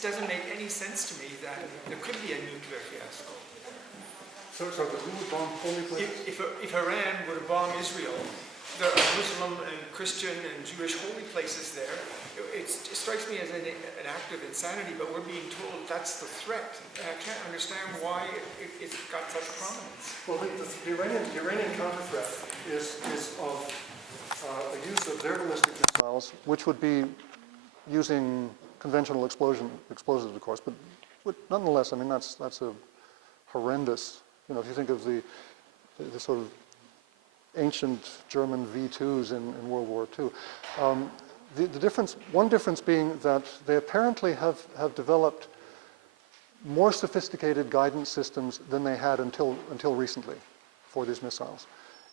just doesn't make any sense to me that there could be a nuclear fiasco. So who would bomb holy places? If Iran were to bomb Israel, there are Muslim and Christian and Jewish holy places there. It strikes me as an act of insanity, but we're being told that's the threat. And I can't understand why it's got such prominence. Well, the Iranian counter-threat is of a use of their ballistic missiles, which would be using conventional explosives, of course, but nonetheless, I mean, that's a horrendous, if you think of the sort of ancient German V2s in World War II. One difference being that they apparently have developed more sophisticated guidance systems than they had until recently for these missiles.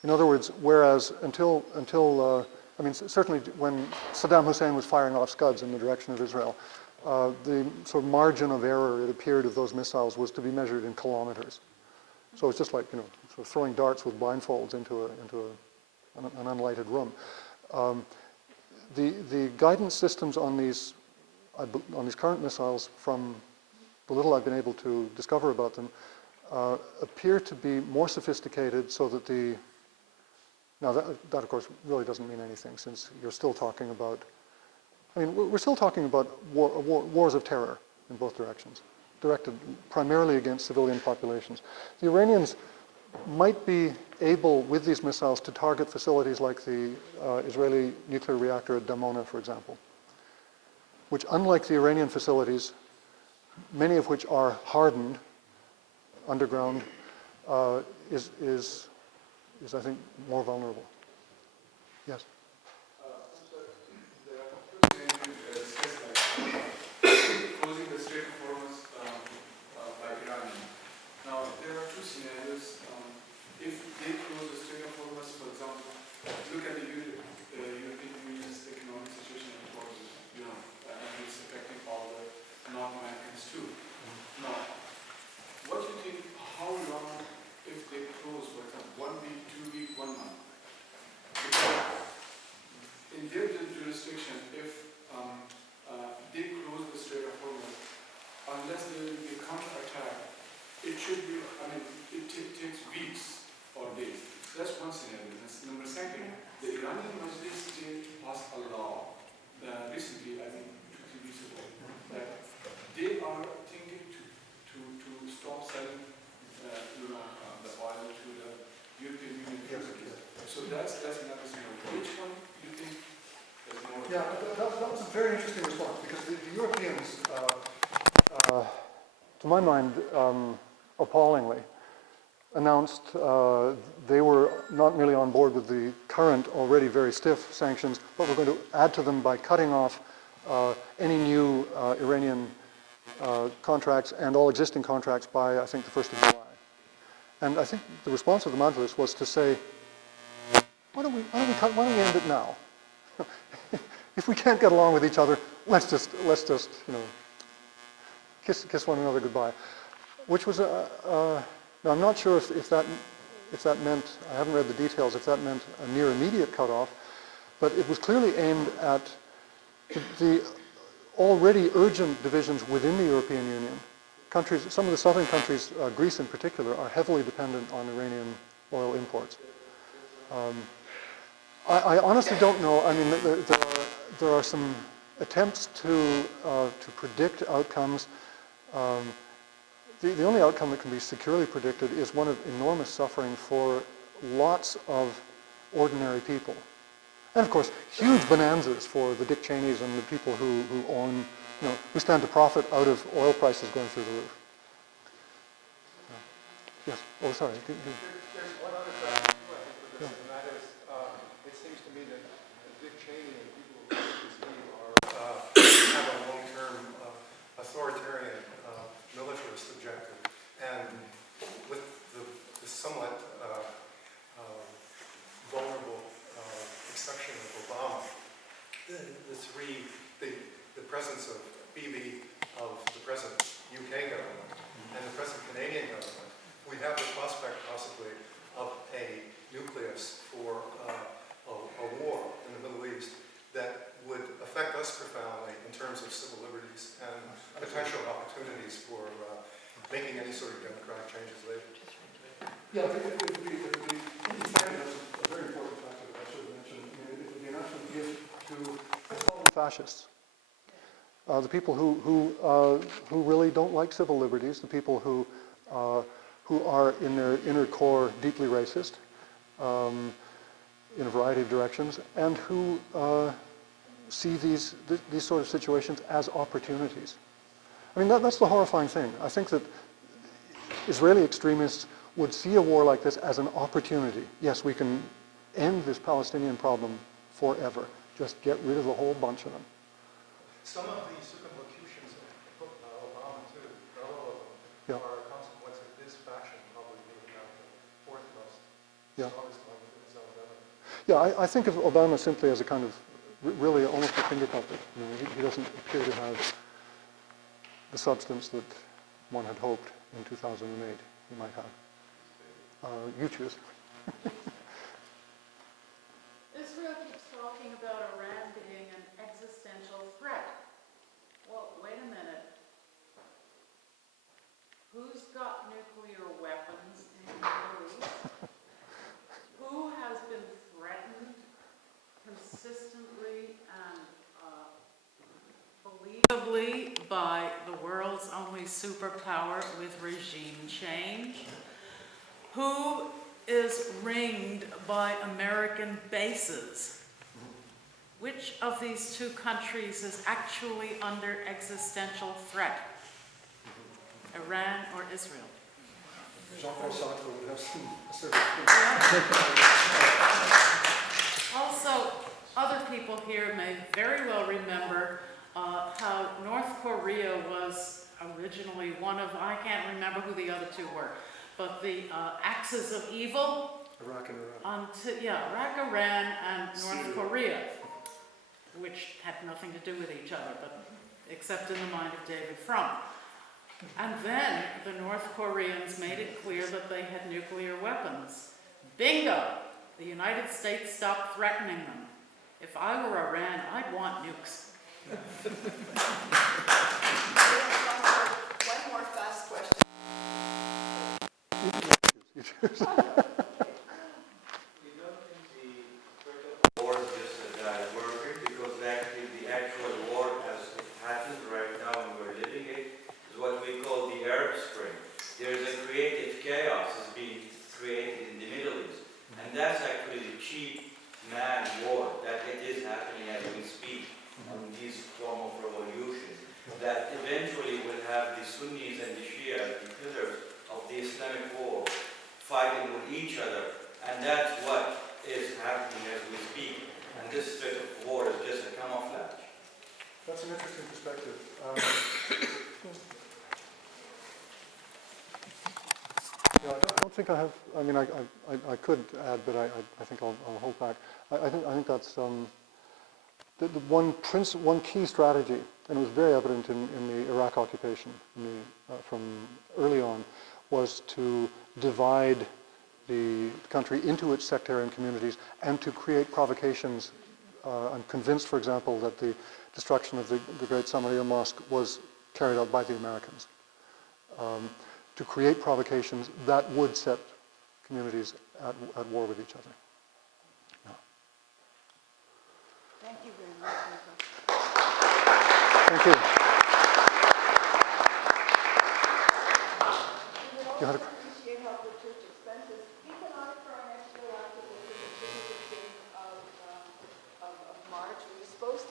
In other words, whereas until certainly when Saddam Hussein was firing off Scuds in the direction of Israel, the sort of margin of error, it appeared, of those missiles was to be measured in kilometers. So it's just like, sort of throwing darts with blindfolds into an unlighted room. The guidance systems on these current missiles, from the little I've been able to discover about them, appear to be more sophisticated, so that now that of course really doesn't mean anything, since you're still talking about, we're still talking about wars of terror in both directions, directed primarily against civilian populations. The Iranians might be able, with these missiles, to target facilities like the Israeli nuclear reactor at Damona, for example, which, unlike the Iranian facilities, many of which are hardened underground, is I think more vulnerable. Yes. Closing the Strait of Hormuz by Iran. Now, there are two scenarios. If they close the Strait of Hormuz, for example, look at the European Union's economic situation in Portugal, and it's affecting all the North Americans too. Now, what do you think, how long, if they close, for example, 1 week, 2 weeks, 1 month? Because in their jurisdiction, if they close the Strait of Hormuz, unless there will be a counterattack, it should be, it takes weeks or days. That's one scenario. That's number second, the Iranian Majlis passed a law recently, I think 2-3 weeks ago, that they are thinking to stop selling the oil to the European Union. So that's another scenario. Which one do you think is more? Yeah, that was a very interesting response, because the Europeans, to my mind, appallingly, announced they were not merely on board with the current, already very stiff sanctions, but were going to add to them by cutting off any new Iranian contracts and all existing contracts by, I think, the 1st of July. And I think the response of the Majlis was to say, why don't we end it now? If we can't get along with each other, let's just kiss one another goodbye. Which was now I'm not sure if that meant, I haven't read the details, if that meant a near immediate cutoff, but it was clearly aimed at the already urgent divisions within the European Union. Countries, some of the southern countries, Greece in particular, are heavily dependent on Iranian oil imports. I honestly don't know. There are some attempts to predict outcomes. The only outcome that can be securely predicted is one of enormous suffering for lots of ordinary people. And of course, huge bonanzas for the Dick Cheneys and the people who own, who stand to profit out of oil prices going through the roof. Yes. Oh, sorry. There's one other fact too, I think, for this, and that is, it seems to me that Dick Cheney and people who have a long-term authoritarian militarist objective, and with the somewhat vulnerable exception of Obama, the presence of Bibi, of the present UK government, and the present Canadian government, we have the prospect possibly of a nucleus for a war in the Middle East that would affect us profoundly in terms of civil liberties and potentially making any sort of democratic changes later. Yeah, it would be, in fact, that's a very important factor that I should have mentioned. I mean, it would be an absolute gift to, let's call them fascists. The people who really don't like civil liberties, the people who are in their inner core deeply racist in a variety of directions, and who see these sort of situations as opportunities. I mean, that's the horrifying thing. I think that Israeli extremists would see a war like this as an opportunity. Yes, we can end this Palestinian problem forever. Just get rid of a whole bunch of them. Some of the circumlocutions of Obama, too, not all of them, Yeah. are a consequence of his faction probably being the fourth most Yeah. strongest one within his own government. Yeah, I think of Obama simply as a kind of, really almost a finger puppet. You know, he doesn't appear to have the substance that one had hoped in 2008 he might have. You choose. Israel keeps talking about Iran being an existential threat. Well, wait a minute. Who's got nuclear weapons in the Middle East? Who has been threatened consistently and believably by the world's only superpower with regime change? Who is ringed by American bases? Which of these two countries is actually under existential threat? Iran or Israel? Jean-Paul Sartre would have some certain Also, other people here may very well remember how North Korea was originally one of, I can't remember who the other two were, but the axes of evil. Iraq and Iran. Iraq, Iran, and North Korea, which had nothing to do with each other, but except in the mind of David Frum. And then the North Koreans made it clear that they had nuclear weapons. Bingo! The United States stopped threatening them. If I were Iran, I'd want nukes. One more fast question. You choose. War is just a bad word because actually the actual war as it happens right now and we're living it is what we call the Arab Spring. There's a creative chaos is being created in the Middle East, and that's actually the cheap man war that it is happening as we speak on these form of revolution that eventually will have the Sunnis and the Shia, the pillars of the Islamic war, fighting with each other, and that's what is happening as we speak. And this threat of war is just a camouflage. That's an interesting perspective. Yeah, I don't think I have. I mean, I could add, but I think I'll hold back. I think that's the one key strategy, and it was very evident in the Iraq occupation from early on, was to divide the country into its sectarian communities and to create provocations. I'm convinced, for example, that the destruction of the Great Samaria Mosque was carried out by the Americans to create provocations that would set communities at war with each other. Yeah. Thank you very much, Thank you. You had a